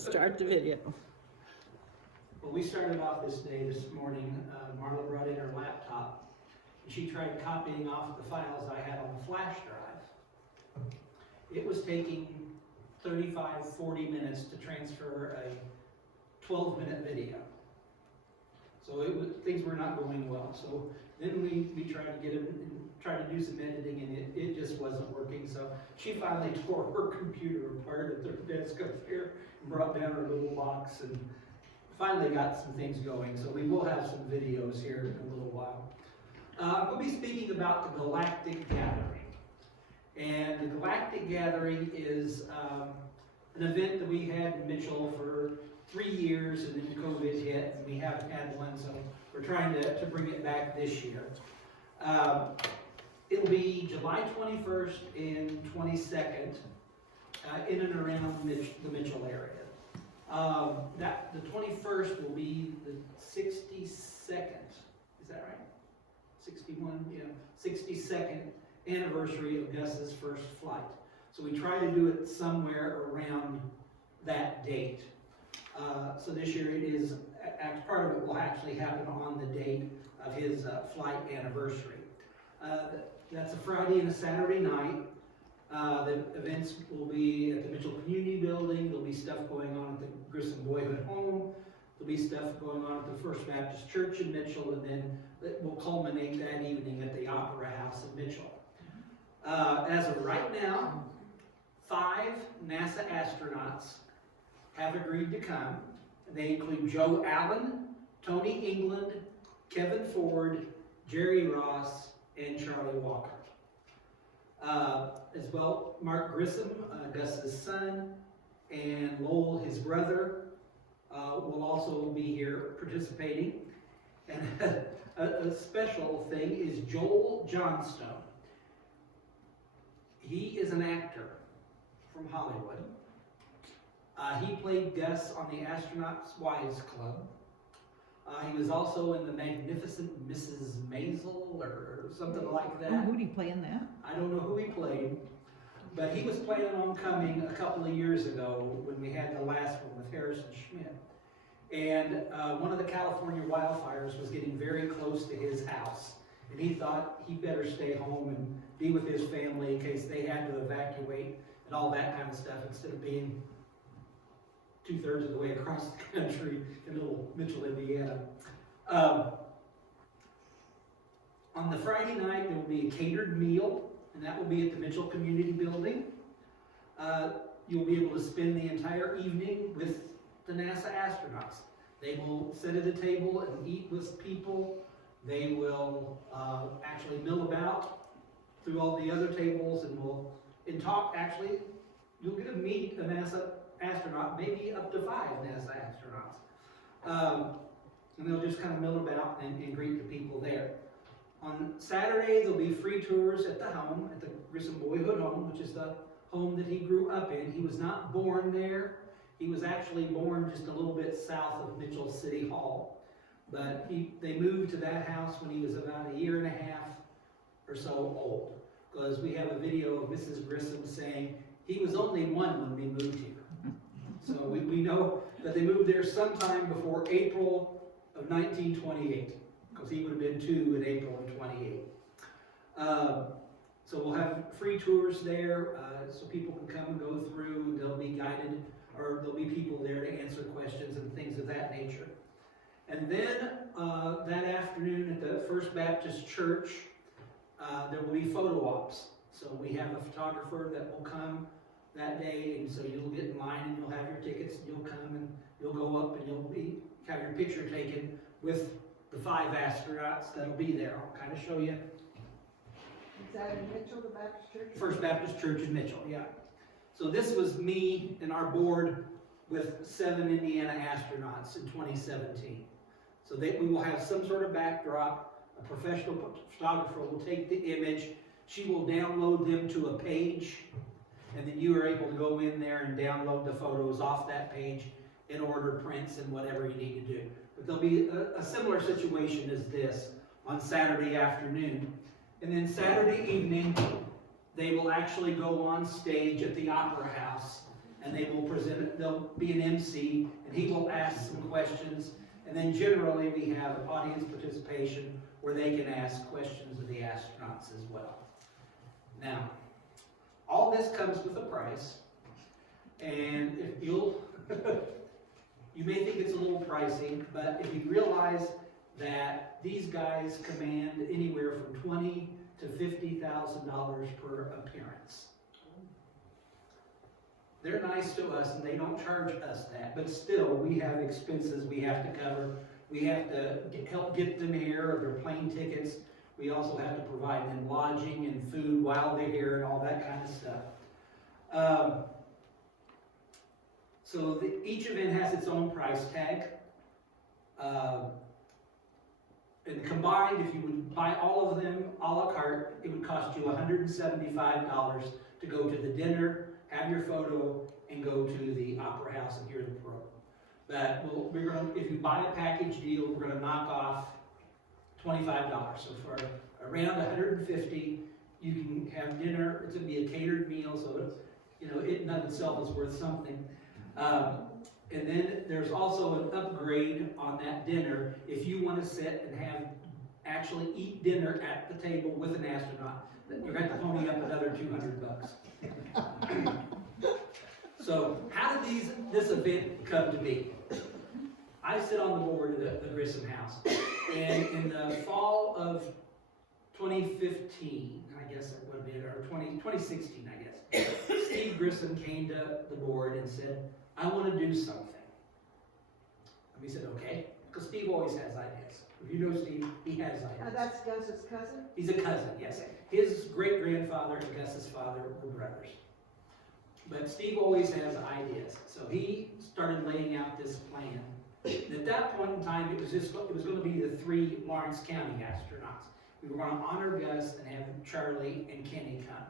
Start the video. Well, we started off this day this morning. Marla brought in her laptop. She tried copying off the files I had on the flash drive. It was taking 35, 40 minutes to transfer a 12-minute video. So things were not going well. So then we tried to get it and tried to do some editing, and it just wasn't working. So she finally tore her computer apart at their desk up there and brought down her little box and finally got some things going. So we will have some videos here in a little while. We'll be speaking about the Galactic Gathering. And the Galactic Gathering is an event that we had in Mitchell for 3 years, and then COVID hit, and we haven't had one, so we're trying to bring it back this year. It'll be July 21st and 22nd in and around the Mitchell area. The 21st will be the 62nd, is that right? 61, yeah, 62nd anniversary of Gus's first flight. So we try to do it somewhere around that date. So this year it is, part of it will actually happen on the date of his flight anniversary. That's a Friday and a Saturday night. The events will be at the Mitchell Community Building. There'll be stuff going on at the Grissom Boyhood Home. There'll be stuff going on at the First Baptist Church in Mitchell, and then it will culminate that evening at the Opera House in Mitchell. As of right now, 5 NASA astronauts have agreed to come. They include Joe Allen, Tony England, Kevin Ford, Jerry Ross, and Charlie Walker. As well, Mark Grissom, Gus's son, and Lowell, his brother, will also be here participating. And a special thing is Joel Johnstone. He is an actor from Hollywood. He played Gus on the Astronauts Wives Club. He was also in The Magnificent Mrs. Maisel or something like that. Oh, who did he play in that? I don't know who he played, but he was planning on coming a couple of years ago when we had the last one with Harrison Schmidt. And one of the California wildfires was getting very close to his house. And he thought he better stay home and be with his family in case they had to evacuate and all that kind of stuff instead of being 2/3 of the way across the country in little Mitchell, Indiana. On the Friday night, there will be a catered meal, and that will be at the Mitchell Community Building. You'll be able to spend the entire evening with the NASA astronauts. They will sit at a table and eat with people. They will actually mill about through all the other tables and talk. Actually, you'll get to meet a NASA astronaut, maybe up to 5 NASA astronauts. And they'll just kind of mill about and greet the people there. On Saturday, there'll be free tours at the home, at the Grissom Boyhood Home, which is the home that he grew up in. He was not born there. He was actually born just a little bit south of Mitchell City Hall. But they moved to that house when he was about 1.5 years or so old. Because we have a video of Mrs. Grissom saying he was only 1 when we moved here. So we know that they moved there sometime before April of 1928, because he would have been 2 in April of 28. So we'll have free tours there, so people can come and go through, and they'll be guided, or there'll be people there to answer questions and things of that nature. And then that afternoon at the First Baptist Church, there will be photo ops. So we have a photographer that will come that day, and so you'll get in line and you'll have your tickets, and you'll come and you'll go up and you'll have your picture taken with the 5 astronauts that'll be there. I'll kind of show you. Is that in Mitchell, the Baptist Church? First Baptist Church in Mitchell, yeah. So this was me and our board with 7 Indiana astronauts in 2017. So we will have some sort of backdrop. A professional photographer will take the image. She will download them to a page, and then you are able to go in there and download the photos off that page and order prints and whatever you need to do. But there'll be a similar situation as this on Saturday afternoon. And then Saturday evening, they will actually go on stage at the Opera House and they will present it. There'll be an MC, and he will ask some questions, and then generally we have audience participation where they can ask questions of the astronauts as well. Now, all this comes with a price, and if you'll, you may think it's a little pricey, but if you realize that these guys command anywhere from $20,000 to $50,000 per appearance. They're nice to us and they don't charge us that, but still we have expenses we have to cover. We have to help get them here, their plane tickets. We also have to provide them lodging and food while they're here and all that kind of stuff. So each event has its own price tag. And combined, if you would buy all of them a la carte, it would cost you $175 to go to the dinner, have your photo, and go to the opera house and hear the program. But if you buy a package deal, we're going to knock off $25. So for around $150, you can have dinner. It's going to be a catered meal, so it in and of itself is worth something. And then there's also an upgrade on that dinner if you want to sit and actually eat dinner at the table with an astronaut. You're going to have to pony up another $200. So how did this event come to be? I sit on the board of the Grissom House, and in the fall of 2015, I guess it would have been, or 2016, I guess, Steve Grissom came to the board and said, I want to do something. And we said, okay, because Steve always has ideas. If you know Steve, he has ideas. That's Gus's cousin? He's a cousin, yes. Okay. His great-grandfather and Gus's father were brothers. But Steve always has ideas. So he started laying out this plan. And at that point in time, it was going to be the 3 Lawrence County astronauts. We were going to honor Gus and have Charlie and Kenny come.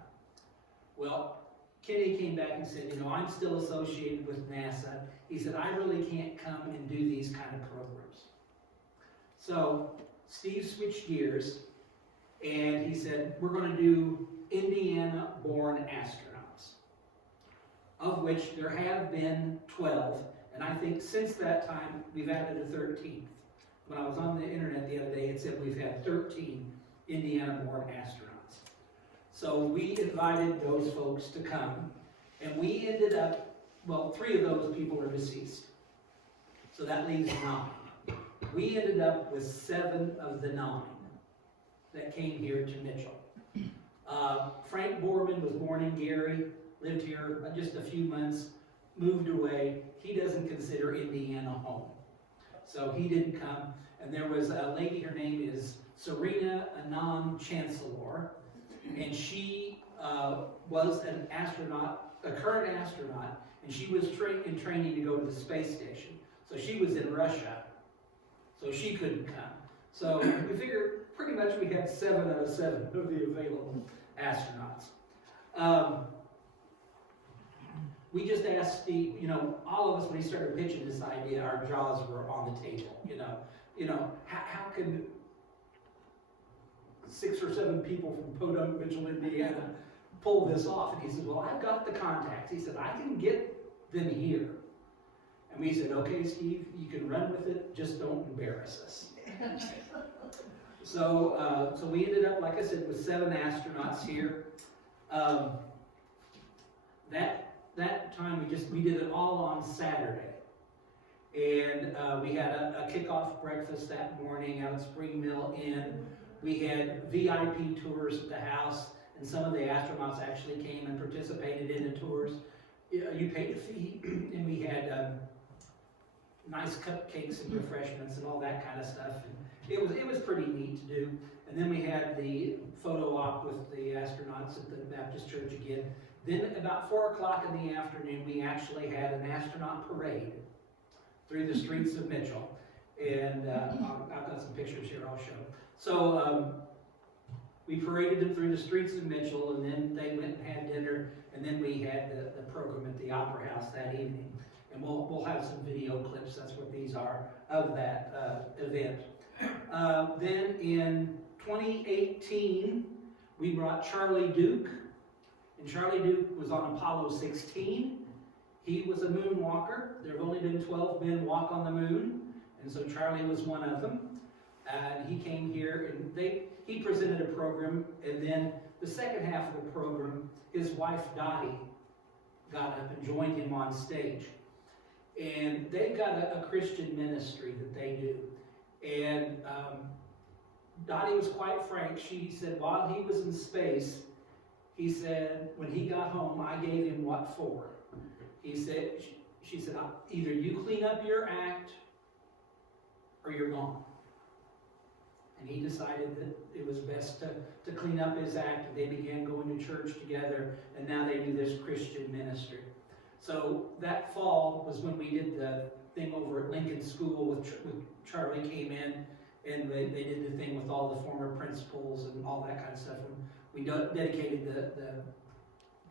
Well, Kenny came back and said, I'm still associated with NASA. He said, I really can't come and do these kind of programs. So Steve switched gears and he said, we're going to do Indiana-born astronauts, of which there have been 12. And I think since that time, we've added a 13th. When I was on the internet the other day, it said we've had 13 Indiana-born astronauts. So we invited those folks to come, and we ended up, 3 of those people are deceased. So that leaves 9. We ended up with 7 of the 9 that came here to Mitchell. Frank Borman was born in Gary, lived here just a few months, moved away. He doesn't consider Indiana home. So he didn't come. And there was a lady, her name is Serena Anand Chancellor, and she was an astronaut, a current astronaut, and she was in training to go to the space station. So she was in Russia, so she couldn't come. So we figured pretty much we had 7 out of 7 of the available astronauts. We just asked Steve, all of us, when he started pitching this idea, our jaws were on the table. How can 6 or 7 people from Podunk, Mitchell, Indiana pull this off? And he said, well, I've got the contacts. He said, I can get them here. And we said, okay, Steve, you can run with it, just don't embarrass us. So we ended up, like I said, with 7 astronauts here. That time we did it all on Saturday. And we had a kickoff breakfast that morning out at Spring Mill Inn. We had VIP tours at the house, and some of the astronauts actually came and participated in the tours. You paid a fee, and we had nice cupcakes and refreshments and all that kind of stuff. And it was pretty neat to do. And then we had the photo op with the astronauts at the Baptist Church again. Then about 4 o'clock in the afternoon, we actually had an astronaut parade through the streets of Mitchell. And I've got some pictures here I'll show. So we paraded them through the streets of Mitchell, and then they went and had dinner, and then we had the program at the Opera House that evening. And we'll have some video clips, that's what these are, of that event. Then in 2018, we brought Charlie Duke, and Charlie Duke was on Apollo 16, He was a moonwalker. There have only been 12 men walk on the moon, and so Charlie was one of them. And he came here, and he presented a program, and then the second half of the program, his wife Dottie got up and joined him on stage. And they've got a Christian ministry that they do. And Dottie was quite frank. She said while he was in space, he said when he got home, I gave him what for. He said, she said, either you clean up your act or you're gone. And he decided that it was best to clean up his act. And they began going to church together, and now they do this Christian ministry. So that fall was when we did the thing over at Lincoln School with Charlie came in, and they did the thing with all the former principals and all that kind of stuff. And we dedicated the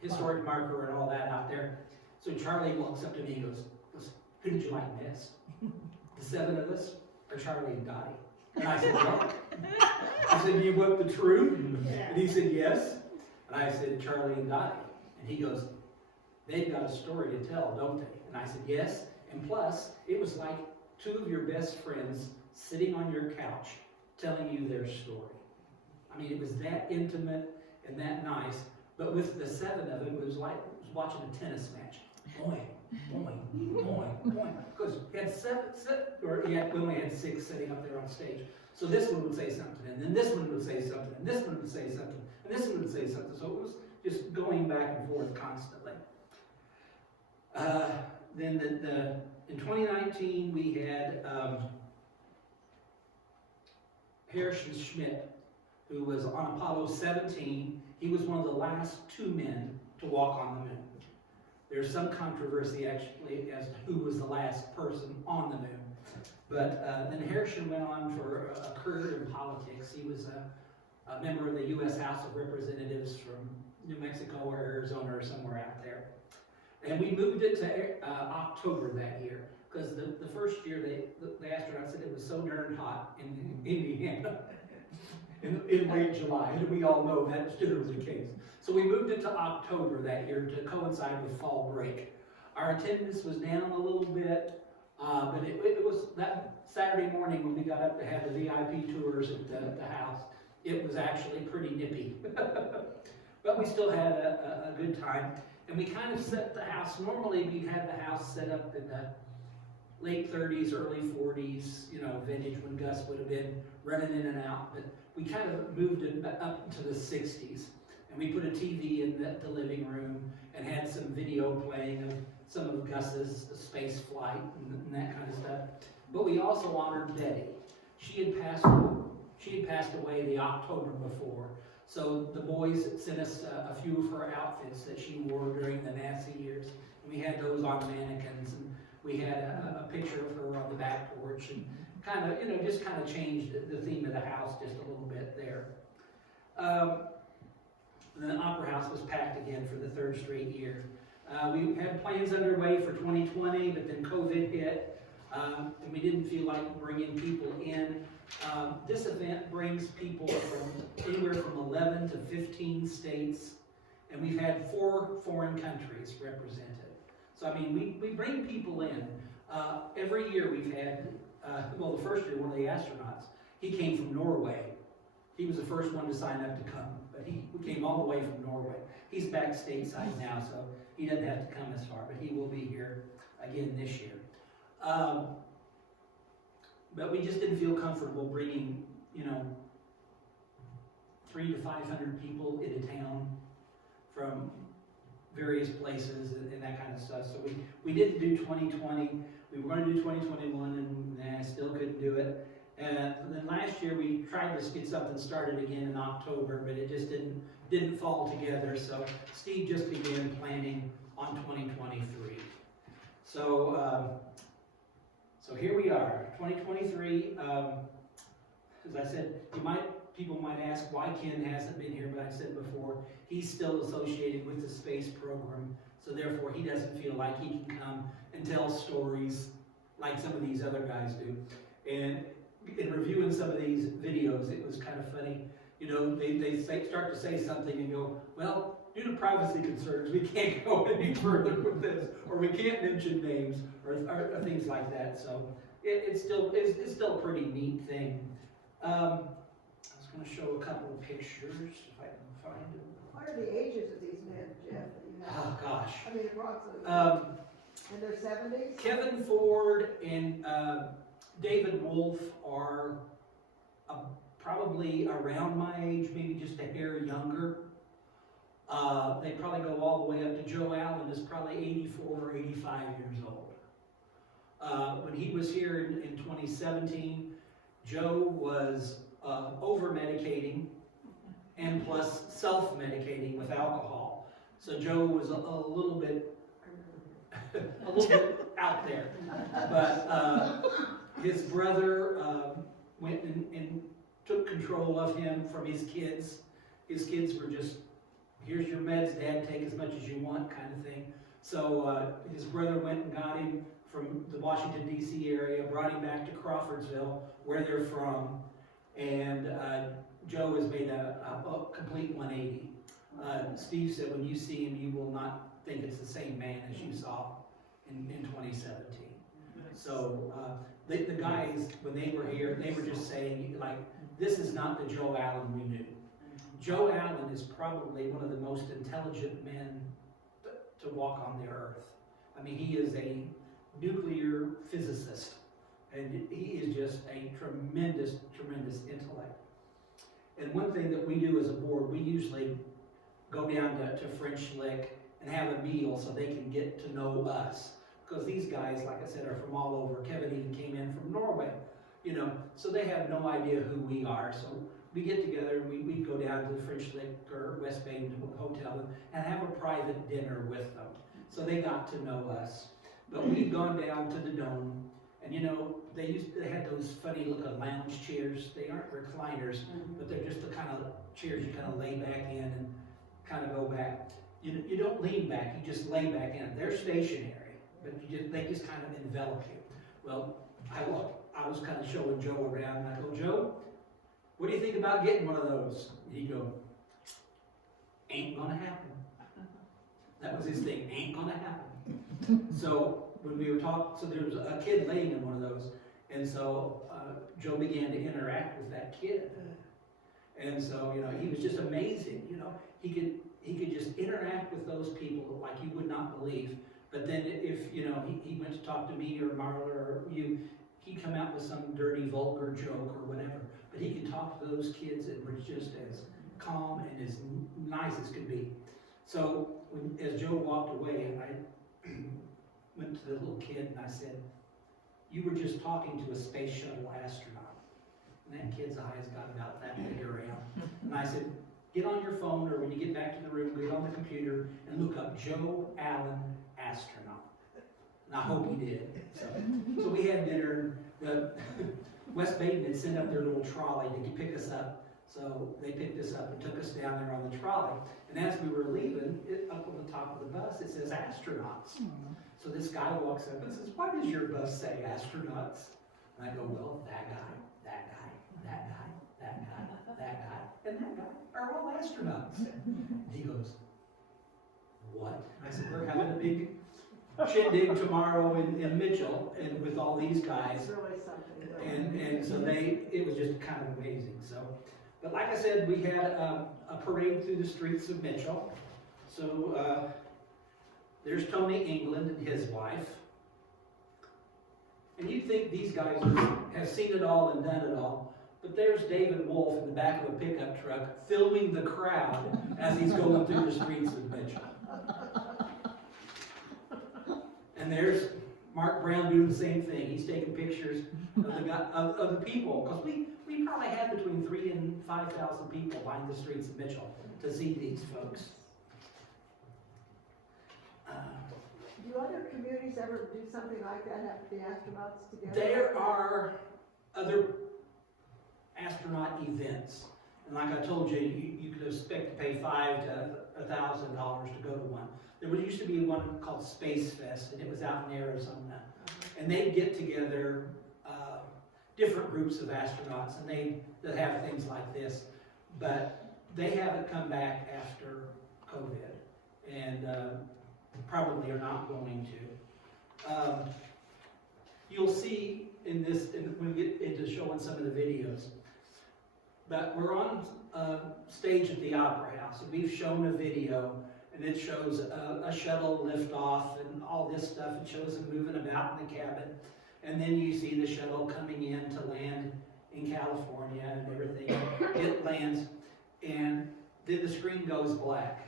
historic marker and all that out there. So Charlie walks up to me and goes, who did you like best? The 7 of us or Charlie and Dottie? And I said, well, I said, you want the truth? And he said, yes. And I said, Charlie and Dottie. And he goes, they've got a story to tell, don't they? And I said, yes. And plus, it was like 2 of your best friends sitting on your couch telling you their story. I mean, it was that intimate and that nice. But with the 7 of them, it was like watching a tennis match. Boing, boing, boing, boing. Because he had we only had 6 sitting up there on stage. So this one would say something, and then this one would say something, and this one would say something, and this one would say something. So it was just going back and forth constantly. Then in 2019, we had Harrison Schmitt, who was on Apollo 17. He was one of the last 2 men to walk on the moon. There's some controversy actually as to who was the last person on the moon. But then Harrison went on for a career in politics. He was a member of the U.S. House of Representatives from New Mexico or Arizona or somewhere out there. And we moved it to October that year, because the first year the astronauts said it was so darn hot in Indiana in late July, and we all know that still was the case. So we moved it to October that year to coincide with fall break. Our attendance was down a little bit, but it was that Saturday morning when we got up to have the VIP tours at the house, it was actually pretty nippy. But we still had a good time. And we kind of set the house, normally we had the house set up in the late 30s, early 40s, you know, vintage when Gus would have been running in and out. But we kind of moved it up to the 60s. And we put a TV in the living room and had some video playing of some of Gus's space flight and that kind of stuff. But we also honored Betty. She had passed away the October before. So the boys sent us a few of her outfits that she wore during the NASA years. And we had those on mannequins, and we had a picture of her on the back porch, and kind of, you know, just kind of changed the theme of the house just a little bit there. And the Opera House was packed again for the 3rd straight year. We had plans underway for 2020, but then COVID hit, and we didn't feel like bringing people in. This event brings people from anywhere from 11 to 15 states, and we've had 4 foreign countries represented. So, I mean, we bring people in. Every year we've had, well, the first year, one of the astronauts, he came from Norway. He was the first one to sign up to come, but he came all the way from Norway. He's back stateside now, so he doesn't have to come as far, but he will be here again this year. But we just didn't feel comfortable bringing, you know, 300 to 500 people into town from various places and that kind of stuff. So we didn't do 2020. We were going to do 2021, and still couldn't do it. And then last year we tried to get something started again in October, but it just didn't fall together. So Steve just began planning on 2023. So here we are, 2023. As I said, people might ask why Ken hasn't been here, but I said before, he's still associated with the space program, so therefore he doesn't feel like he can come and tell stories like some of these other guys do. And in reviewing some of these videos, it was kind of funny. You know, they start to say something and go, well, due to privacy concerns, we can't go any further with this, or we can't mention names, or things like that, so it's still a pretty neat thing. I was going to show a couple of pictures, if I can find them. What are the ages of these men, Jeff, that you have? Oh, gosh. I mean, approximately. In their 70s? Kevin Ford and David Wolf are probably around my age, maybe just a hair younger. They probably go all the way up to Joe Allen, is probably 84 or 85 years old. When he was here in 2017, Joe was over-medicating and plus self-medicating with alcohol. So Joe was a little bit out there. But his brother went and took control of him from his kids. His kids were just, here's your meds, Dad, take as much as you want, kind of thing. So his brother went and got him from the Washington, D.C. area, brought him back to Crawfordsville, where they're from, and Joe has made a complete 180. Steve said when you see him, you will not think it's the same man as you saw in 2017. So the guys, when they were here, they were just saying, like, this is not the Joe Allen we knew. Joe Allen is probably one of the most intelligent men to walk on the earth. I mean, he is a nuclear physicist, and he is just a tremendous, tremendous intellect. And one thing that we do as a board, we usually go down to French Lick and have a meal so they can get to know us. Because these guys, like I said, are from all over. Kevin even came in from Norway, you know, so they have no idea who we are. So we get together and we go down to the French Lick or West Baden Hotel and have a private dinner with them. So they got to know us. But we've gone down to the Dome, and you know, they had those funny looking lounge chairs. They aren't recliners, but they're just the kind of chairs you kind of lay back in and kind of go back. You don't lean back, you just lay back in. They're stationary, but they just kind of envelop you. Well, I was kind of showing Joe around, and I go, Joe, what do you think about getting one of those? And he'd go, ain't gonna happen. That was his thing, ain't gonna happen. So when we were talking, so there was a kid laying in one of those, and so Joe began to interact with that kid. And so, you know, he was just amazing. You know, he could just interact with those people like you would not believe. But then if, you know, he went to talk to me or Marla or you, he'd come out with some dirty, vulgar joke or whatever. But he could talk to those kids and were just as calm and as nice as could be. So as Joe walked away, I went to the little kid and I said, you were just talking to a space shuttle astronaut. And that kid's eyes got about that big around. And I said, get on your phone, or when you get back to the room, get on the computer and look up Joe Allen astronaut. And I hope he did. So we had dinner. The West Baden had sent up their little trolley to pick us up. So they picked us up and took us down there on the trolley. And as we were leaving, up on the top of the bus, it says astronauts. So this guy walks up and says, why does your bus say astronauts? And I go, well, that guy, that guy, that guy, that guy, that guy, and that guy are all astronauts. And he goes, what? I said, we're having a big shindig tomorrow in Mitchell and with all these guys. It's really something. And so it was just kind of amazing. So, but like I said, we had a parade through the streets of Mitchell. So there's Tony England and his wife. And you'd think these guys have seen it all and done it all. But there's David Wolf in the back of a pickup truck filming the crowd as he's going through the streets of Mitchell. And there's Mark Brown doing the same thing. He's taking pictures of the people. Because we probably had between 3,000 and 5,000 people lined the streets of Mitchell to see these folks. Do other communities ever do something like that, have the astronauts together? There are other astronaut events. And like I told you, you could expect to pay $5,000 to $1,000 to go to one. There used to be one called Space Fest, and it was out in Arizona. And they'd get together different groups of astronauts, and they'd have things like this. But they haven't come back after COVID, and probably are not going to. You'll see in this, when we get into showing some of the videos, but we're on stage at the Opera House, and we've shown a video, and it shows a shuttle lift off and all this stuff. It shows them moving about in the cabin, and then you see the shuttle coming in to land in California and everything. It lands, and then the screen goes black.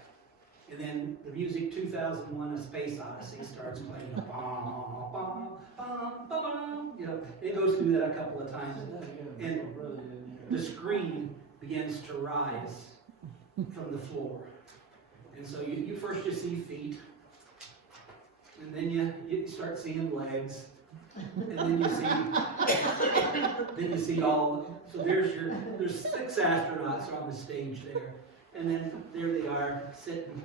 And then the music 2001: A Space Odyssey starts playing. Bum, bum, bum, bum, bum. You know, it goes through that a couple of times. And the screen begins to rise from the floor. And so you first just see feet. And then you start seeing legs. And then you see all, so there's 6 astronauts on the stage there. And then there they are, sitting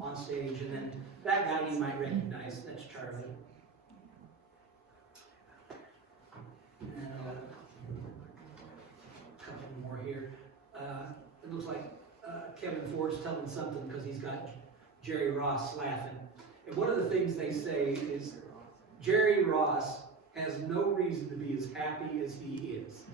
on stage, and then that guy you might recognize, that's Charlie. And a couple more here. It looks like Kevin Ford's telling something because he's got Jerry Ross laughing. And one of the things they say is Jerry Ross has no reason to be as happy as he is.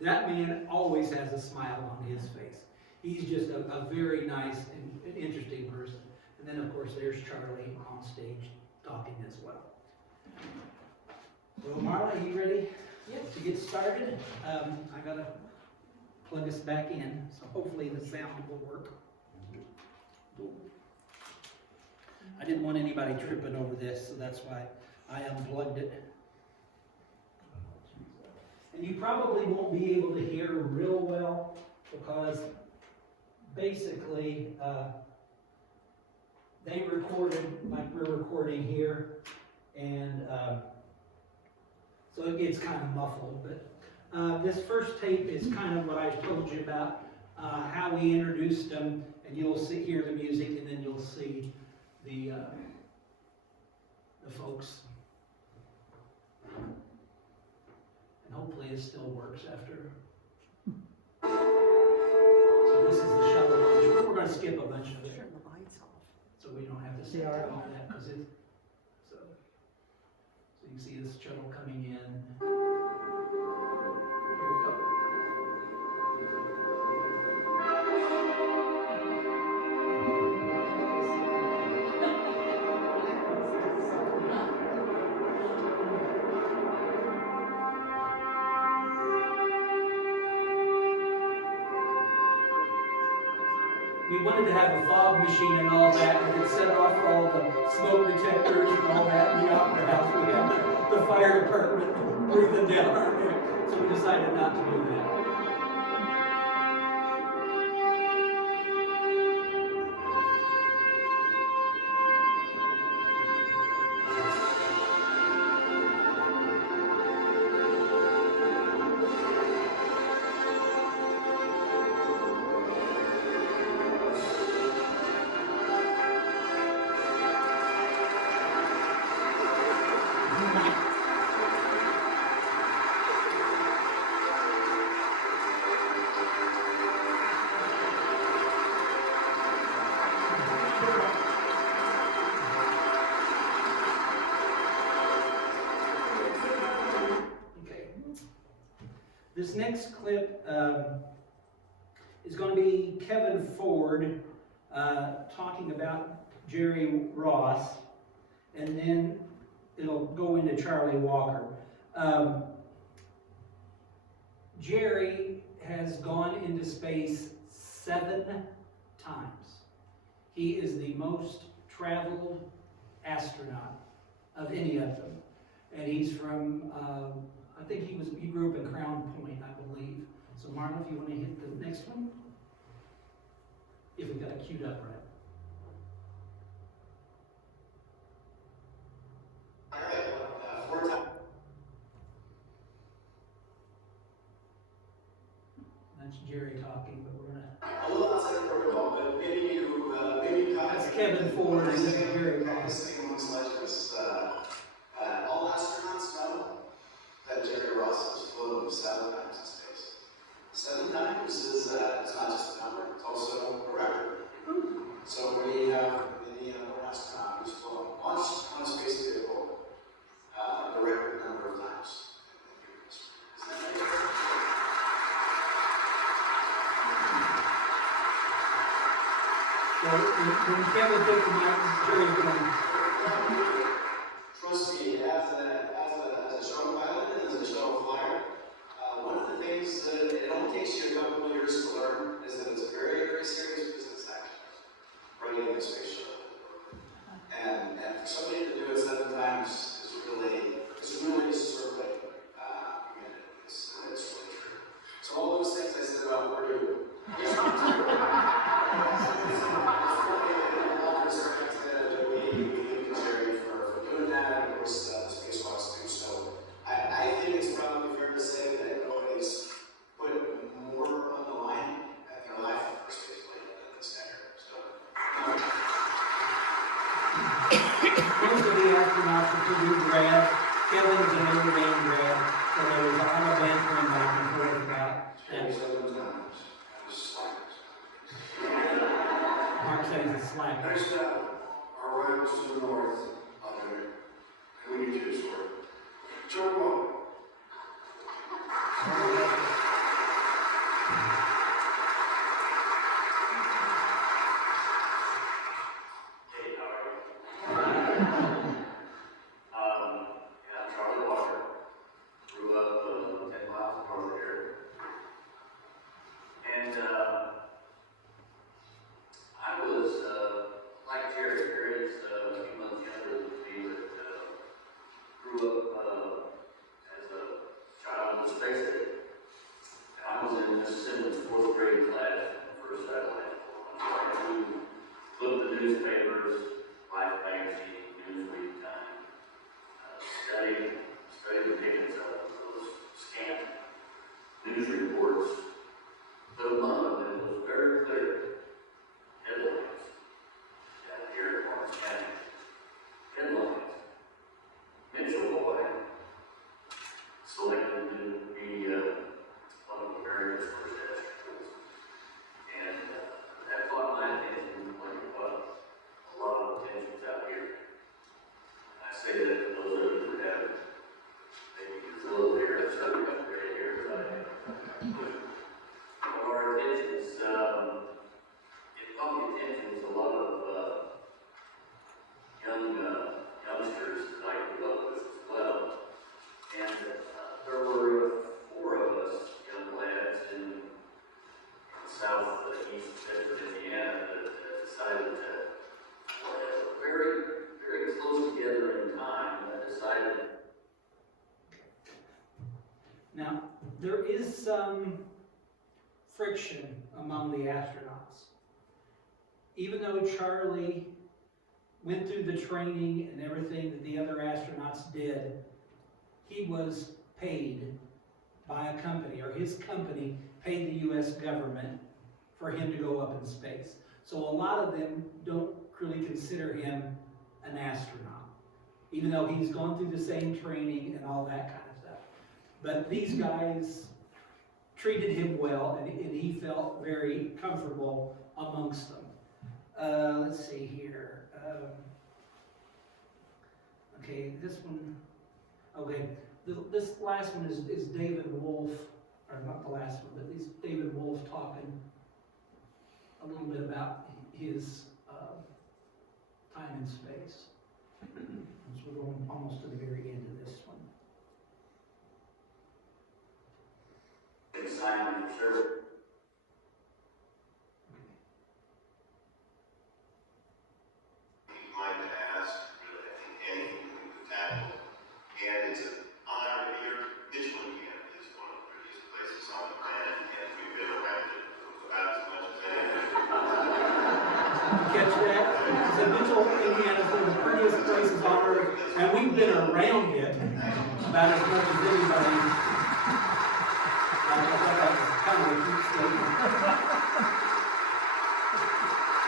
That man always has a smile on his face. He's just a very nice and interesting person. And then, of course, there's Charlie on stage talking as well. Well, Marla, are you ready to get started? I got to plug us back in, so hopefully the sound will work. I didn't want anybody tripping over this, so that's why I unplugged it. And you probably won't be able to hear real well because basically, they recorded like we're recording here, and so it gets kind of muffled. But this first tape is kind of what I told you about, how we introduced them, and you'll hear the music, and then you'll see the folks. And hopefully it still works after. So this is the shuttle launch. We're going to skip a bunch of it. Turn the lights off. So we don't have to see all that because it's so you can see this shuttle coming in. Here we go. We wanted to have a fog machine and all that, and it set off all the smoke detectors and all that in the Opera House. We had the fire department breathing down our neck, so we decided not to do that. This next clip is going to be Kevin Ford talking about Jerry Ross, and then it'll go into Charlie Walker. Jerry has gone into space 7 times. He is the most traveled astronaut of any of them. And he's from, I think he grew up in Crown Point, I believe. So Marla, if you want to hit the next one. If we got it queued up right. That's Jerry talking, but we're gonna. A little outside of protocol, but maybe you That's Kevin Ford and this is Jerry Ross. This thing looks like this. All astronauts know that Jerry Ross has flown 7 times in space. 7 times is it's not just a number; it's also a record. So when Kevin took the mic, Jerry's going, Trust me, as a shuttle pilot and as a shuttle flyer, one of the things that it only takes you a couple of years to learn is that it's a very, very serious business actually, running a space shuttle. And for somebody to do it 7 times is really sort of like, it's really true. So all those things I said about Purdue, doing that, and of course, the spacewalks too. So I think it's probably fair to say that nobody's put more on the line at their life for spaceflight than this guy. So, most of the astronauts are Purdue grads. Kevin is a Notre Dame grad, so there was a lot of bantering back and forth about that. 7 times. Mark said he's a slacker. Next up, our rivals to the north, Andre. Who do you choose for? John Wall. Hey, how are you? I'm Charlie Walker. Grew up 10 miles north of here. And I was, like Jerry, Jerry's a few months younger than me, but grew up as a child in the space age. I was in Miss Simmons' 4th grade class in the first satellite. So I had to flip the newspapers, Life magazine, Newsweek, Time, study the pages of those scant news reports. But among them, it was very clear headlines down here in Orange County. Headlines. Mitchell Boy selected to be one of America's first astronauts. And that caught my attention like it caught a lot of attentions out here. I say that to those of you who have maybe a little hair, starting up gray hair, but our attentions, it caught the attentions a lot of youngsters that I grew up with as well. And there were 4 of us, young lads in southeast Central Indiana, that decided to, very, very close together in time, decided. Now, there is some friction among the astronauts. Even though Charlie went through the training and everything that the other astronauts did, he was paid by a company, or his company paid the US government for him to go up in space. So a lot of them don't really consider him an astronaut, even though he's gone through the same training and all that kind of stuff. But these guys treated him well, and he felt very comfortable amongst them. Let's see here. Okay, this one. Okay, this last one is David Wolf, or not the last one, but this David Wolf talking a little bit about his time in space. So we're going almost to the very end of this one. Assignment for service. Mind to ask, really, I think anything we can tackle. And it's an honor to be here. Mitchell, Indiana is one of the prettiest places on the planet, and we've been around it about as much as anything. Catch that? I said Mitchell, Indiana is one of the prettiest places on earth, and we've been around it about as much as anybody. I thought that was kind of a cute statement.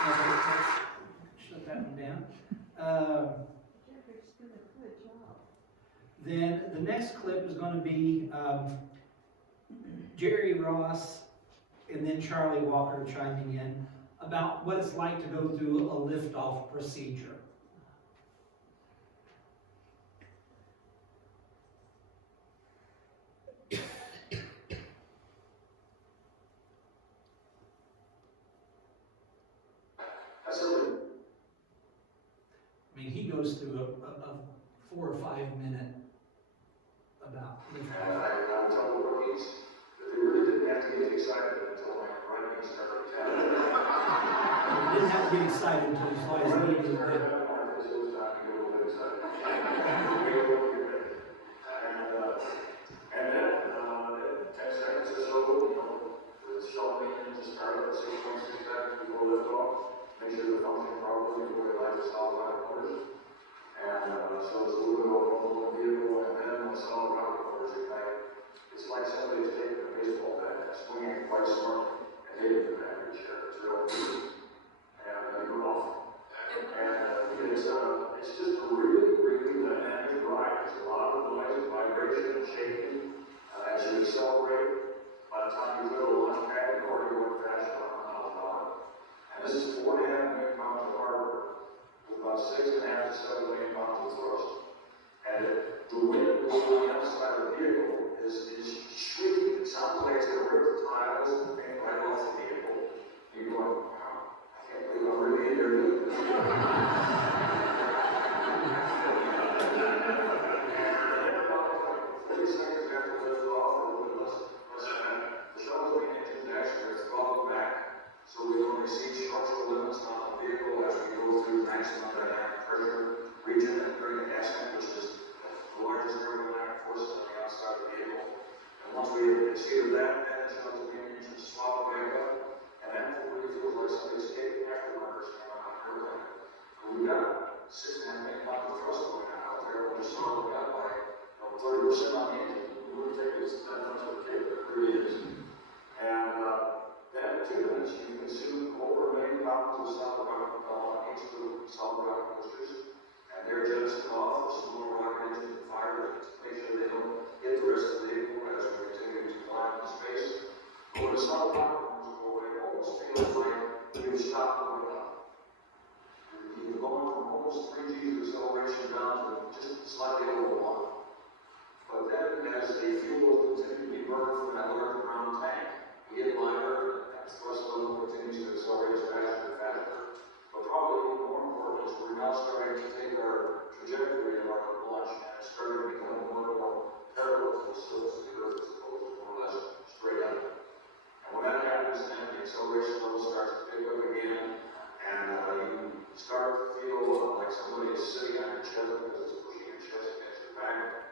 Okay, let's shut that one down. Jeffrey's done a good job. Then the next clip is going to be Jerry Ross and then Charlie Walker chiming in about what it's like to go through a liftoff procedure. As goes through a 4 or 5 minute about lift And off. I would tell the rookies that they really didn't have to get excited until like right when you started telling them. You didn't have to get excited until you saw his knee do that. And then, 10 seconds or so, the shell maintenance just started at 6.6 seconds before liftoff. Make sure they're functioning properly before they light the solid rocket motors. And so it's a little bit of a mobile vehicle, and then when the solid rocket motors ignite, it's like somebody's taking a baseball bat and swinging it quite smart and hitting the battery chair. It's real easy. And you're off. And it's just a really, really dynamic ride. There's a lot of noise, vibration, and shaking as you accelerate. By the time you go to the launch pad, you're already going fast, 100 miles an hour. And this is 4.5 million pounds of hardware with about 6.5 to 7 million pounds of thrust. And the wind blowing outside of the vehicle is shrieking. It sounds like it's going to rip the tiles and paint right off the vehicle. You're going, wow, I can't believe I'm really in there doing this. So we don't receive structural limits on the vehicle as we go through maximum dynamic pressure region and during the gas tank, which is the largest aerodynamic force on the outside of the vehicle. And once we have exceeded that, then the shuttle engine swap back up, and that really feels like somebody's taking afterburners on an airplane. And we've got 6.5 million pounds of thrust going on out there, when we saw it got by 30% on the engine. We wouldn't take it that much of a kick, but it really is. And then in 2 minutes, you consume over 1 million pounds of solid rocket propellant on each of the solid rocket boosters, and they're jettisoned off with some more rocket engine fire to make sure they don't hit the rest of the vehicle as we continue to climb in space. But when the solid rocket motors go away, it almost feels like we've stopped going up. You're going from almost 3 G's of acceleration down to just slightly over 1. But then, as the fuel continues to be burned from that large round tank, we get lighter, and the thrust level continues to accelerate faster and faster. But probably even more important is we're now starting to take our trajectory of our launch, and it's starting to become more and more parallel to the surface of the Earth as opposed to more or less straight up. And when that happens, then the acceleration level starts to pick up again, and you start to feel like somebody is sitting on your chest because it's pushing your chest against your back.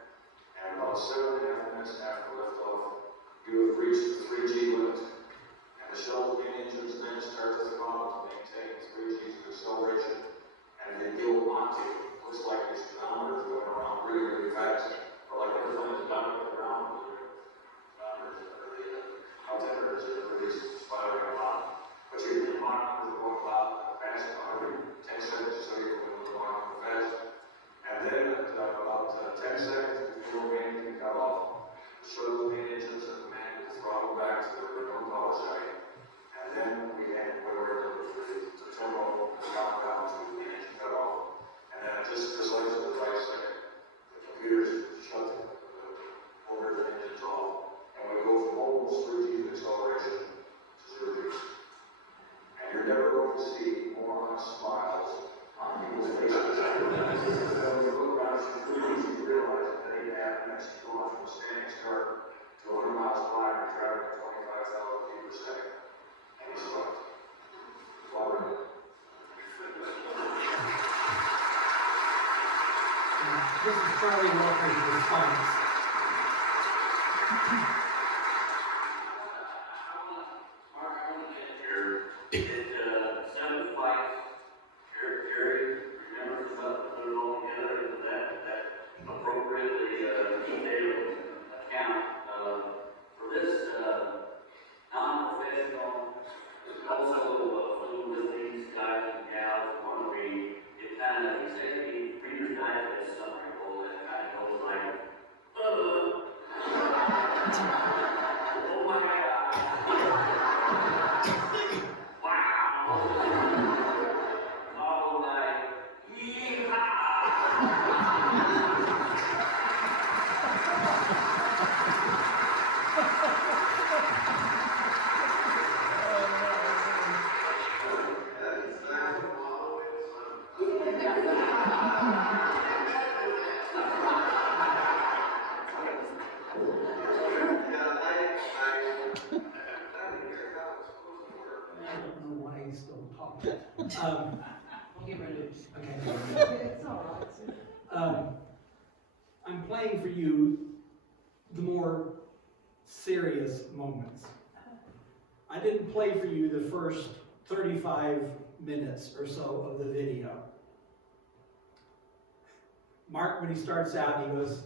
And about 7.5 minutes after liftoff, you have reached the 3 G limit. And the shuttle engines then start to throttle to maintain 3 G's of acceleration. And they go onto, looks like these speedometers going around really, really fast. But like airplanes down at the ground, altimeters are really spiraling a lot. But your Mach numbers are going about fast, every 10 seconds, so you're going Mach fast. And then at about 10 seconds before we can cut off, the shuttle engines are commanded to throttle back to the remote power site. And then we had where the terminal was knocked down to the engine cut off. And then just precisely at the right second, the computers shut the overhead engines off. And we go from almost 3 G's of acceleration to 0 G's. And you're never going to see more honest smiles on people's faces. When you look around, you realize that 8.5 minutes to go from a standing start to 100 miles per hour, you're traveling at 25,000 feet per second, and you sweat. Well, This is Charlie Walker's response. We'll get rid of it. Okay. It's all right, Sue. I'm playing for you the more serious moments. I didn't play for you the first 35 minutes or so of the video. Mark, when he starts out, he goes,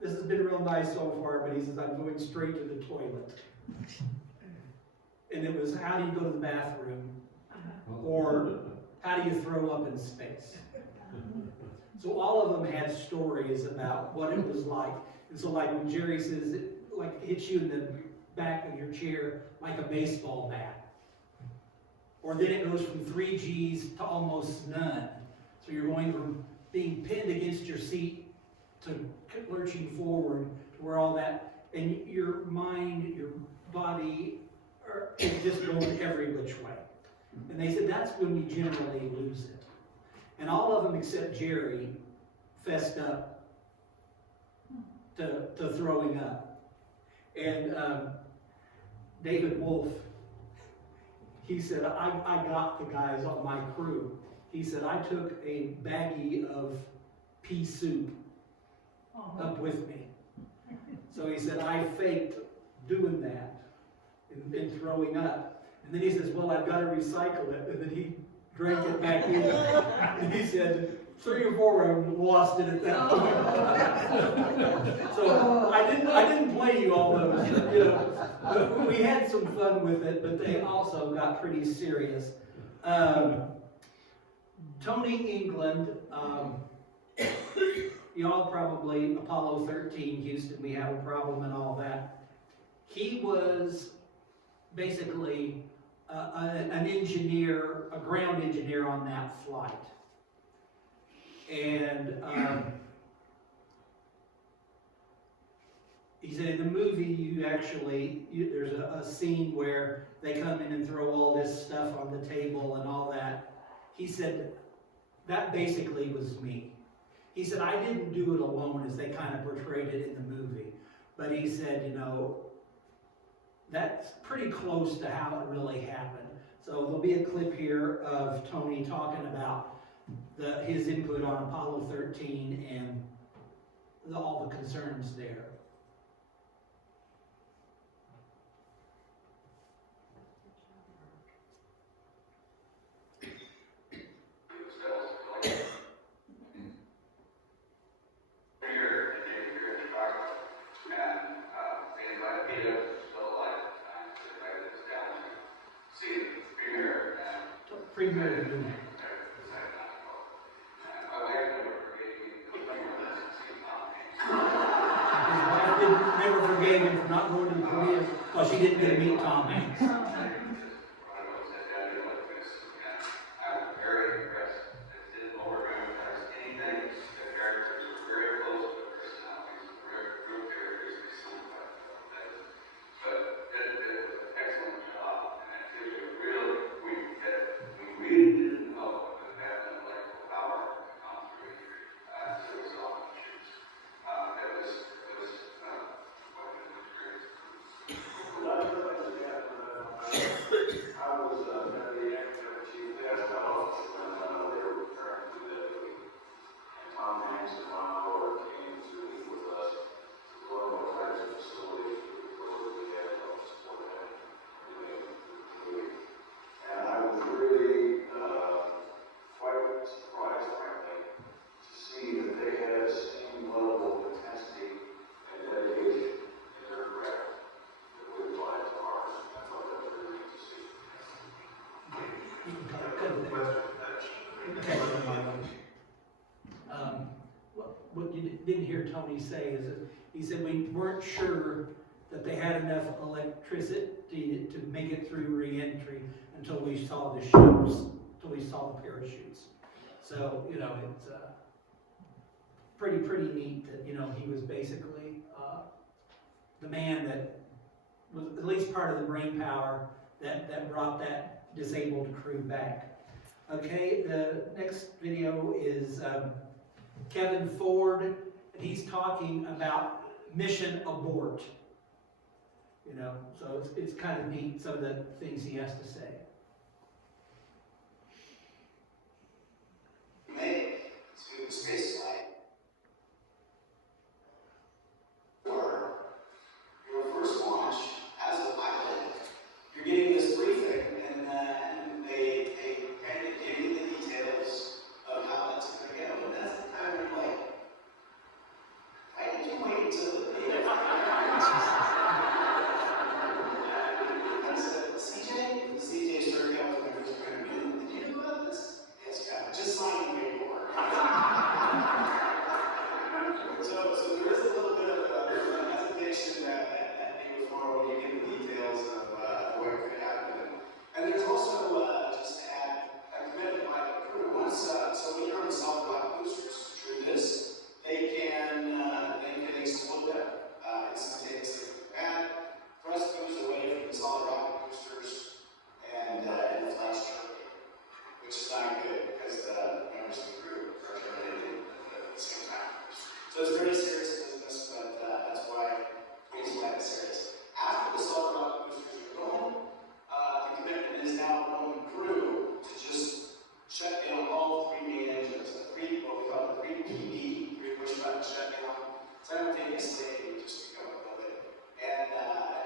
"This has been real nice so far," but he says, "I'm going straight to the toilet." And it was, how do you go to the bathroom? Or how do you throw up in space? So all of them had stories about what it was like. And so like when Jerry says, it like hits you in the back of your chair like a baseball bat. Or then it goes from 3 Gs to almost none. So you're going from being pinned against your seat to lurching forward to where all that, and your mind, your body, it just goes every which way. And they said that's when we generally lose it. And all of them except Jerry fessed up to throwing up. And David Wolf, he said, I got the guys on my crew. He said, I took a baggie of pea soup up with me. So he said, I faked doing that and throwing up. And then he says, well, I've got to recycle it. And then he drank it back in. And he said, 3 or 4 of them lost it at that point. So I didn't play you all those. You know, we had some fun with it, but they also got pretty serious. Tony England, y'all probably, Apollo 13, Houston, we have a problem and all that. He was basically an engineer, a ground engineer on that flight. And he said in the movie, there's a scene where they come in and throw all this stuff on the table and all that. He said, that basically was me. He said, I didn't do it alone as they kind of portrayed it in the movie. But he said, you know, that's pretty close to how it really happened. So there'll be a clip here of Tony talking about his input on Apollo 13 and all the concerns there. Never forgave him for not going to Korea because she didn't get to meet Tom Hanks. What you didn't hear Tony say is that he said we weren't sure that they had enough electricity to make it through re-entry until we saw the chutes, until we saw the parachutes. So, you know, it's pretty neat that, you know, he was basically the man that was at least part of the brain power that brought that disabled crew back. Okay, the next video is Kevin Ford, and he's talking about mission abort. You know, so it's kind of neat, some of the things he has to say. say just to go a little bit. And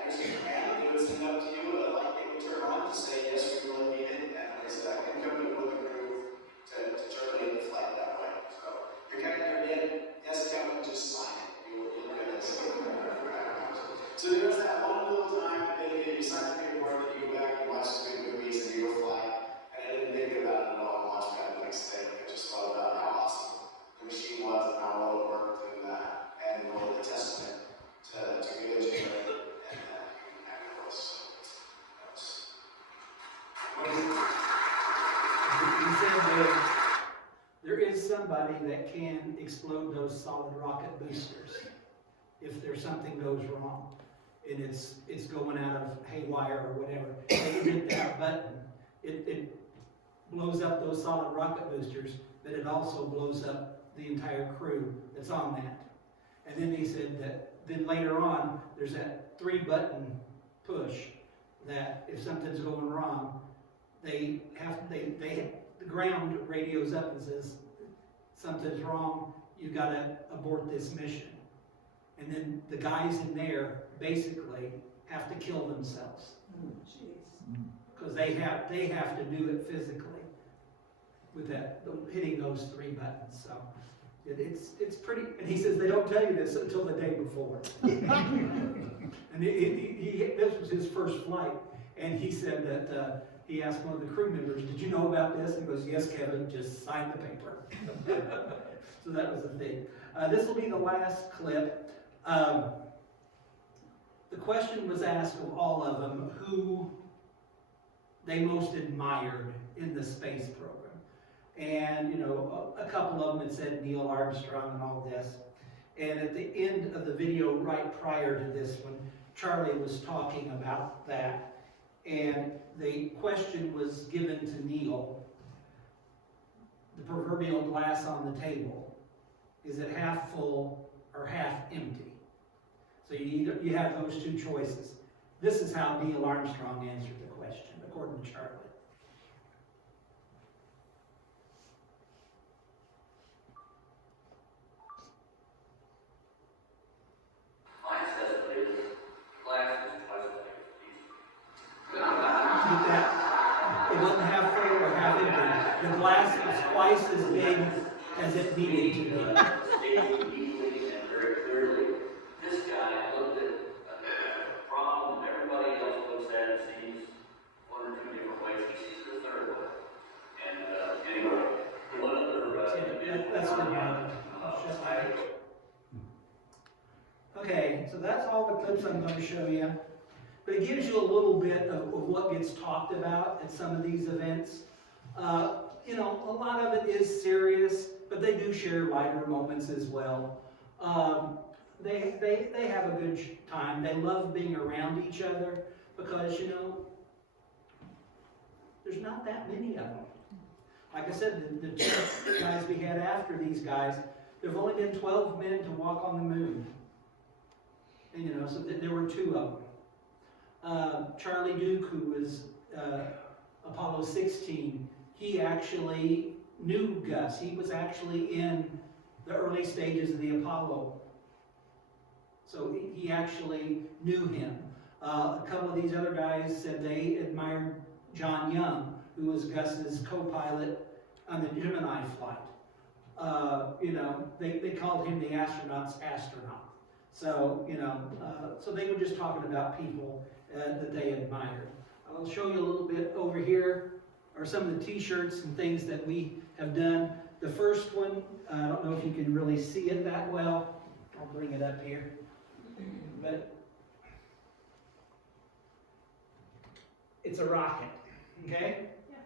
there's a command that would send up to you, a light they would turn on to say, yes, we really need it. And I said, I can come to with the crew to terminate the flight that way. So you're kind of there again, yes, Captain, just sign it. You'll get this. So there was that one little time, and then you sign the paperwork, and you go back and watch some good movies, and you go fly. And I didn't think about it at all and watched that the next day. I just thought about how awesome the machine was and how well it worked, and really the testament to good engineering and human activists. He said there is somebody that can explode those solid rocket boosters if there's something goes wrong and it's going out of haywire or whatever. They hit that button, it blows up those solid rocket boosters, but it also blows up the entire crew that's on that. And then he said that then later on there's that 3-button push that if something's going wrong, the ground radios up and says something's wrong, you gotta abort this mission. And then the guys in there basically have to kill themselves because they have to do it physically with that hitting those 3 buttons. So it's pretty. And he says they don't tell you this until the day before. And this was his first flight, and he said that he asked one of the crew members, "Did you know about this?" And he goes, "Yes, Kevin, just sign the paper." So that was the thing. This will be the last clip. The question was asked of all of them who they most admired in the space program. And, you know, a couple of them had said Neil Armstrong and all this. And at the end of the video, right prior to this one, Charlie was talking about that. And the question was given to Neil, the proverbial glass on the table, is it half full or half empty? So you have those two choices. This is how Neil Armstrong answered the question, according to Charlie. My assessment is glass is twice as big as See that? It wasn't half full or half empty. The glass was twice as big as it needed to be. Stating easily and very clearly, this guy looked at a problem everybody else looks at and sees one or two different ways. He sees the third way. And anyway, one other That's good, Mike. Okay, so that's all the clips I'm going to show you. But it gives you a little bit of what gets talked about at some of these events. You know, a lot of it is serious, but they do share lighter moments as well. They have a good time. They love being around each other because, you know, there's not that many of them. Like I said, the two guys we had after these guys, there have only been 12 men to walk on the moon. And, you know, so there were 2 of them. Charlie Duke, who was Apollo 16, he actually knew Gus. He was actually in the early stages of the Apollo. So he actually knew him. A couple of these other guys said they admired John Young, who was Gus's co-pilot on the Gemini flight. You know, they called him the astronaut's astronaut. So, you know, so they were just talking about people that they admired. I'll show you a little bit over here are some of the t-shirts and things that we have done. The first one, I don't know if you can really see it that well. I'll bring it up here. But it's a rocket, okay? Yeah.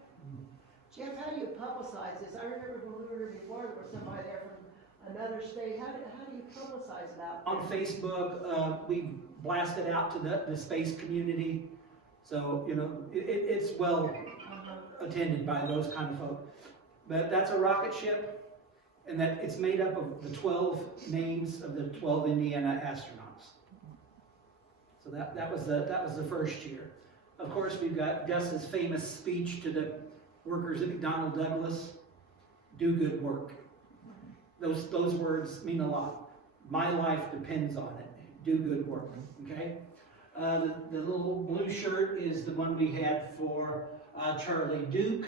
Jeff, how do you publicize this? I remember when we were here before, there was somebody there from another state. How do you publicize that? On Facebook, we blast it out to the space community. So, you know, it's well attended by those kind of folk. But that's a rocket ship, and that it's made up of the 12 names of the 12 Indiana astronauts. So that was the first year. Of course, we've got Gus's famous speech to the workers at McDonnell Douglas: "Do good work." Those words mean a lot. my life depends on it. Do good work, okay? The little blue shirt is the one we had for Charlie Duke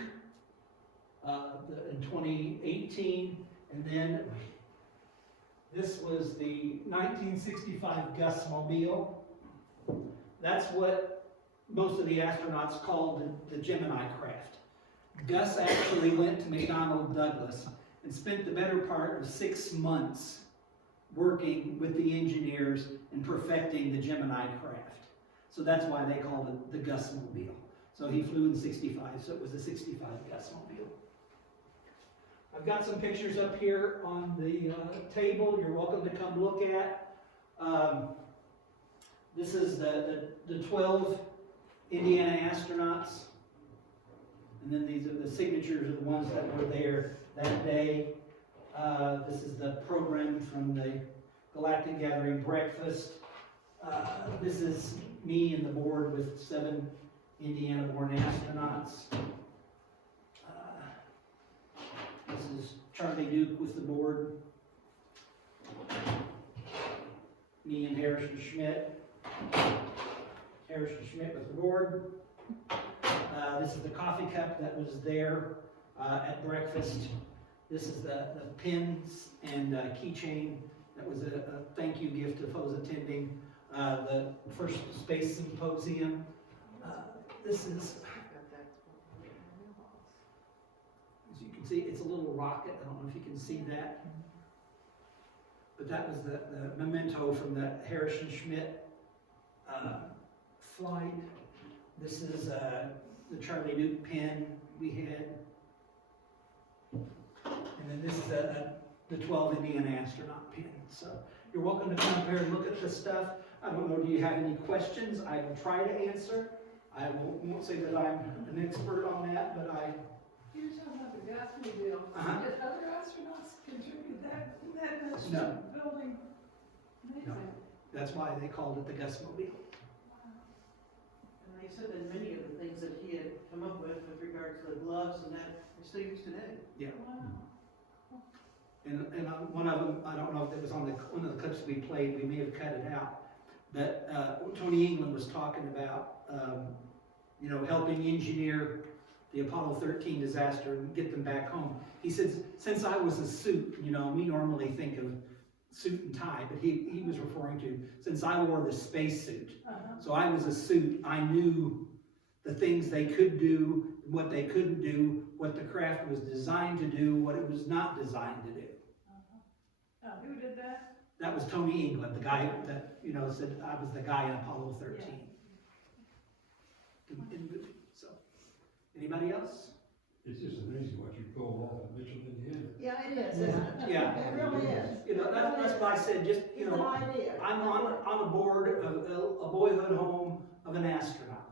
in 2018, and then this was the 1965 Gus Mobile. That's what most of the astronauts called the Gemini craft. Gus actually went to McDonnell Douglas and spent the better part of 6 months working with the engineers and perfecting the Gemini craft. So that's why they called it the Gus Mobile. So he flew in 65, so it was the 65 Gus Mobile. I've got some pictures up here on the table you're welcome to come look at. This is the 12 Indiana astronauts. And then these are the signatures of the ones that were there that day. This is the program from the Galactic Gathering breakfast. This is me and the board with 7 Indiana-born astronauts. This is Charlie Duke with the board. Me and Harrison Schmidt. Harrison Schmidt with the board. This is the coffee cup that was there at breakfast. This is the pins and keychain that was a thank you gift to those attending the first space symposium. This is, as you can see, it's a little rocket. I don't know if you can see that. But that was the memento from the Harrison Schmidt flight. This is the Charlie Duke pin we had. And then this is the 12 Indiana astronaut pin. So you're welcome to come up here and look at this stuff. I don't know, do you have any questions? I will try to answer. I won't say that I'm an expert on that, but You're talking about the gas mobile. Uh-huh. Did other astronauts contribute that much to No. the building? Amazing. No. That's why they called it the Gus Mobile. And they said that many of the things that he had come up with regard to the gloves and that are still used today. Wow. And one of them, I don't know if it was on one of the clips we played, we may have cut it out, but Tony England was talking about, you know, helping engineer the Apollo 13 disaster and get them back home. He says, since I was a suit, you know, we normally think of suit and tie, but he was referring to, since I wore the spacesuit, so I was a suit, I knew the things they could do, what they couldn't do, what the craft was designed to do, what it was not designed to do. Who did that? That was Tony England, the guy that, you know, said I was the guy in Apollo 13. So, anybody else? It's just amazing what you pulled off in Mitchell, Indiana. Yeah, it is, isn't it? Yeah. It really is. You know, that's why I said, just, you It's an know, idea. I'm on a board of a boyhood home of an astronaut.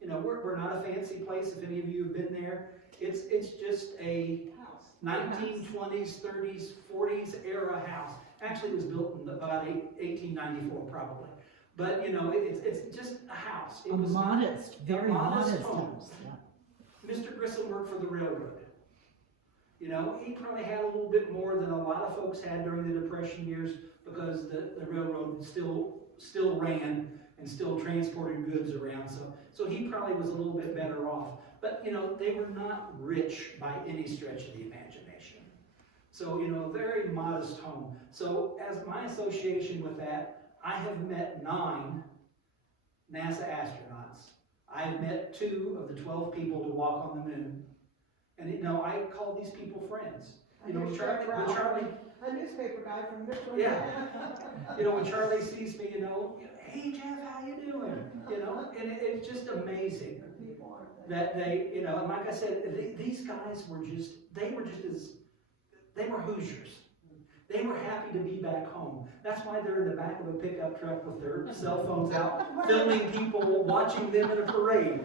You know, we're not a fancy place, if any of you have been there. It's just a House. 1920s, 30s, 40s era house. Actually, it was built in about 1894, probably. But, you know, it's just a house. It A was modest, very modest home. house. Yeah. Mr. Grissom worked for the railroad. You know, he probably had a little bit more than a lot of folks had during the Depression years because the railroad still ran and still transported goods around. So he probably was a little bit better off. But, you know, they were not rich by any stretch of the imagination. So, you know, a very modest home. So as my association with that, I have met 9 NASA astronauts. I've met 2 of the 12 people to walk on the moon. And, you know, I call these people friends. You know, when Charlie, A newspaper guy from Mitchell. Yeah. you know, when Charlie sees me, you know, hey Jeff, how you doing? You know, and it's just amazing People, aren't they? that they, you know, and like I said, these guys were just, they were Hoosiers. They were happy to be back home. That's why they're in the back of a pickup truck with their cell phones out, filming people watching them in a parade.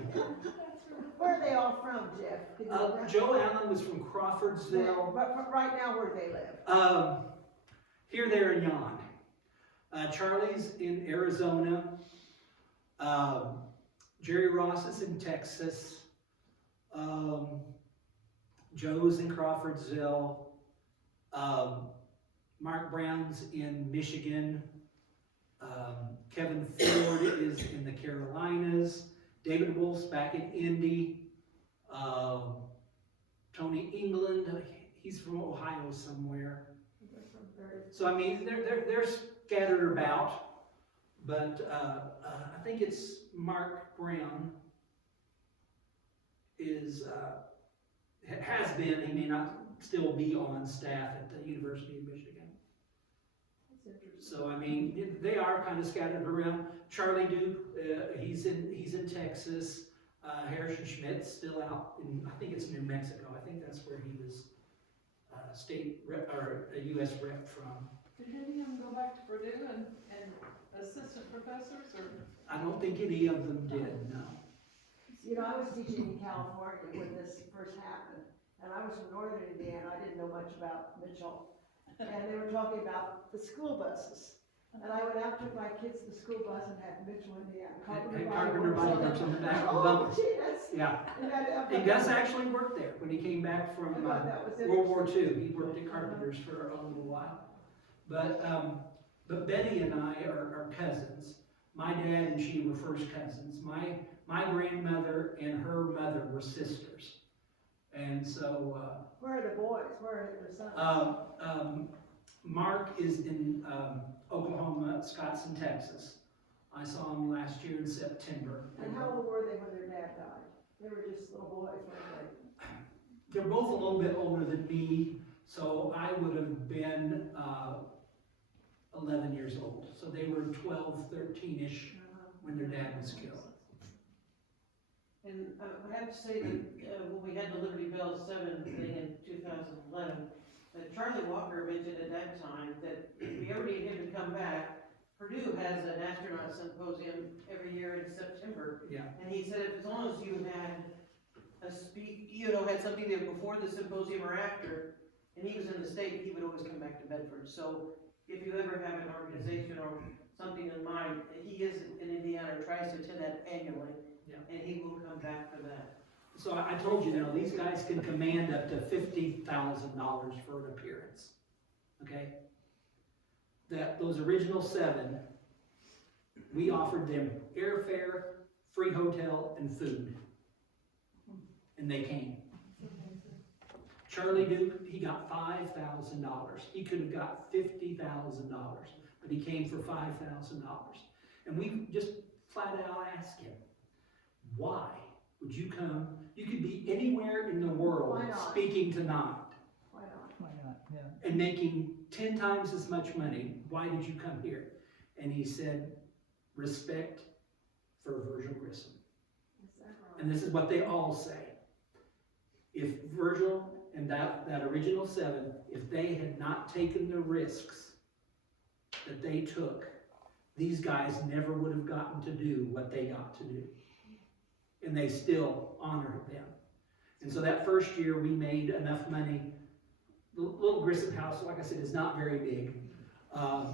Where are they all from, Jeff? Could you- Joe Allen was from Crawfordsville. But right now, where do they live? Here, there, and yon. Charlie's in Arizona. Jerry Ross is in Texas. Joe's in Crawfordsville. Mark Brown's in Michigan. Kevin Ford is in the Carolinas. David Wolf's back in Indy. Tony England, he's from Ohio somewhere. So I mean, they're scattered about, but I think it's Mark Brown has been, he may not still be on staff at the University of Michigan. So I mean, they are kind of scattered around. Charlie Duke, he's in Texas. Harrison Schmidt's still out in, I think it's New Mexico. I think that's where he was state rep, or a U.S. rep from. Did any of them go back to Purdue and assistant professors, or? I don't think any of them did, no. You know, I was teaching in California when this first happened, and I was from northern Indiana. I didn't know much about Mitchell. And they were talking about the school buses. And I went out, took my kids to the school bus and had Mitchell, Indiana. Carpenter Body Works in the back of the Oh, bumper. gee, that's. Yeah. And Gus actually worked there when he came back from World War II. He worked at Carpenter's for a little while. But Betty and I are cousins. My dad and she were first cousins. My grandmother and her mother were sisters. And so... where are the boys? Where are their sons? Mark is in Oklahoma, Scottsdale, Texas. I saw him last year in September. And how old were they when their dad died? They were just little boys, weren't they? They're both a little bit older than me, so I would have been 11 years old. So they were 12, 13-ish when their dad was killed. And I have to say that when we had the Liberty Bell 7 thing in 2011, Charlie Walker mentioned at that time that if we ever need him to come back, Purdue has an astronaut symposium every year in September. Yeah. And he said as long as you had had something there before the symposium or after, and he was in the state, he would always come back to Bedford. So if you ever have an organization or something in mind, he is in Indiana, tries to attend that annually. Yeah. And he will come back for that. So I told you, these guys can command up to $50,000 for an appearance. Okay? Those original 7, we offered them airfare, free hotel, and food. And they came. Charlie Duke, he got $5,000. He could have got $50,000, but he came for $5,000. And we just flat out asked him, why would you come? You could be anywhere in the world speaking tonight. Why not? Why not? Yeah. And making 10 times as much money. Why did you come here? And he said, respect for Virgil Grissom. Is that right? And this is what they all say. If Virgil and that original 7, if they had not taken the risks that they took, these guys never would have gotten to do what they got to do. And they still honored them. And so that first year we made enough money. The little Grissom house, like I said, is not very big. Who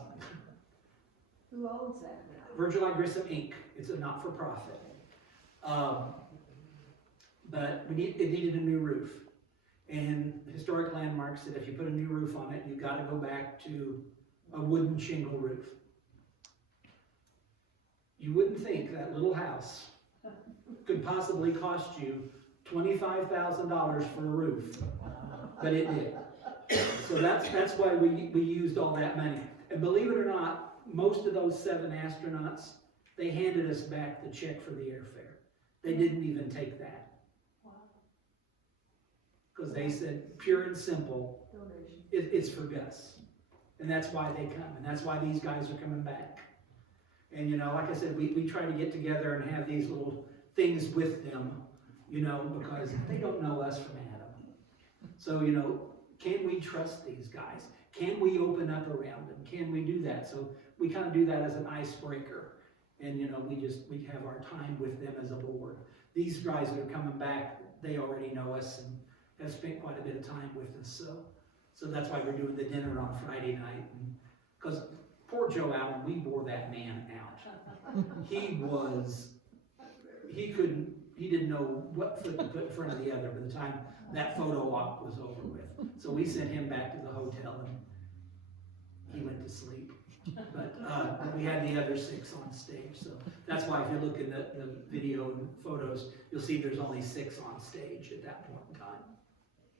owns that now? Virgil I. Grissom, Inc. It's a not-for-profit. But it needed a new roof. And Historic Landmarks said if you put a new roof on it, you've got to go back to a wooden shingle roof. You wouldn't think that little house could possibly cost you $25,000 for a roof, but it did. So that's why we used all that money. And believe it or not, most of those 7 astronauts, they handed us back the check for the airfare. They didn't even take that. Because they said, pure and simple, it's for Gus. And that's why they come, and that's why these guys are coming back. And like I said, we try to get together and have these little things with them, because they don't know us from Adam. So, can we trust these guys? Can we open up around them? Can we do that? So we kind of do that as an icebreaker. And, we have our time with them as a board. These guys that are coming back, they already know us and have spent quite a bit of time with us. So that's why we're doing the dinner on Friday night. Because poor Joe Allen, we wore that man out. He didn't know what foot to put in front of the other by the time that photo op was over with. So we sent him back to the hotel, and he went to sleep. But, we had the other 6 on stage, so that's why if you look in the video and photos, you'll see there's only 6 on stage at that point in time.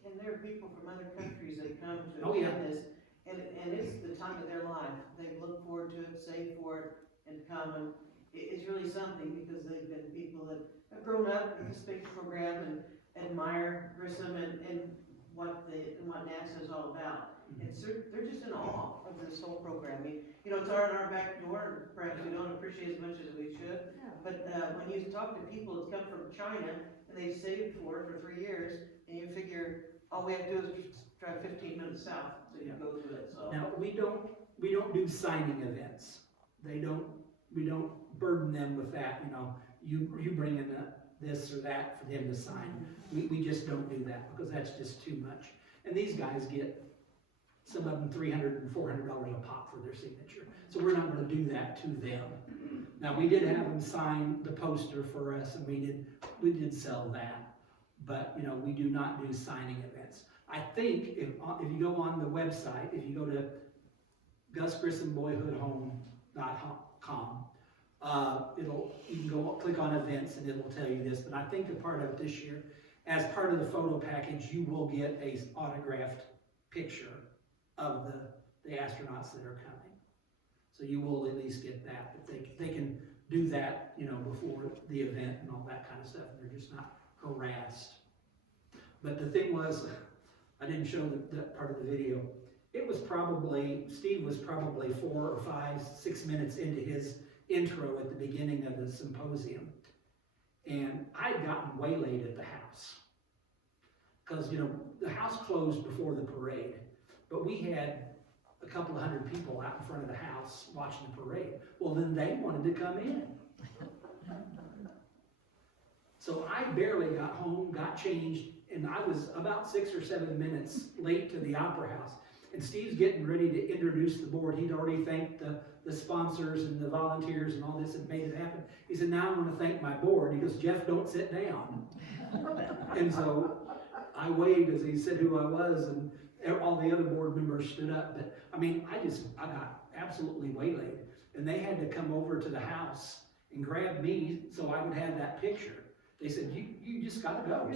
And there are people from other countries that come to Oh, yeah. attend this, and it's the time of their life. They look forward to it, save for it, and come, and it's really something, because they've been people that have grown up with the space program and admire Grissom and what NASA is all about. And so they're just in awe of this whole programming. You know, it's in our back door, and perhaps we don't appreciate as much as we should. But when you talk to people that's come from China, and they've saved for it for 3 years, and you figure, all we have to do is drive 15 minutes south, so you go through it, so. Now, we don't do signing events. We don't burden them with that, you know, you bring in this or that for them to sign. We just don't do that, because that's just too much. And these guys get, some of them $300 and $400 a pop for their signature. So we're not gonna do that to them. Now, we did have them sign the poster for us, and we did sell that. But, you know, we do not do signing events. I think if you go on the website, if you go to GusGrissomBoyhoodHome.com, you can go click on events, and it will tell you this. But I think a part of it this year, as part of the photo package, you will get a autographed picture of the astronauts that are coming. So you will at least get that. But they can do that, you know, before the event and all that kind of stuff. They're just not harassed. But the thing was, I didn't show that part of the video. Steve was probably 4 or 5, 6 minutes into his intro at the beginning of the symposium. And I'd gotten waylaid at the house. Because, you know, the house closed before the parade. But we had a couple of hundred people out in front of the house watching the parade. Well, then they wanted to come in. So I barely got home, got changed, and I was about 6 or 7 minutes late to the Opera House. And Steve's getting ready to introduce the board. He'd already thanked the sponsors and the volunteers and all this and made it happen. He said, now I'm going to thank my board. He goes, Jeff, don't sit down. And so I waved as he said who I was, and all the other board members stood up. But I mean, I got absolutely waylaid. And they had to come over to the house and grab me so I would have that picture. They said, you just gotta go.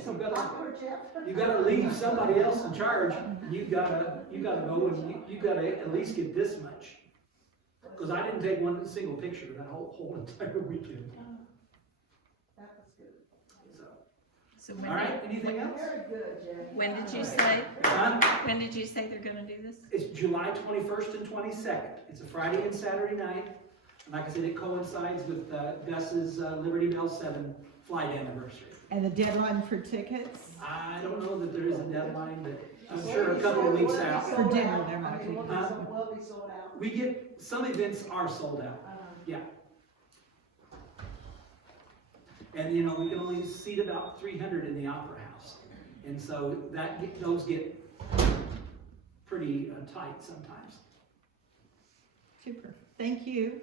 You gotta leave somebody else in charge. You gotta go, and you gotta at least get this much. Because I didn't take one single picture that whole entire weekend. That was good. So All right, anything else? Very good, Jerry. when did you say? Huh? When did you say they're going to do this? It's July 21st and 22nd. It's a Friday and Saturday night. And like I said, it coincides with Gus's Liberty Bell 7 flight anniversary. And the deadline for tickets? I don't know that there is a deadline, but I'm sure a couple of weeks out. For dinner, there might be. Will be sold out. We get, some events are sold out, yeah. And you know, we can only seat about 300 in the Opera House. And so those get pretty tight sometimes. Super. Thank you.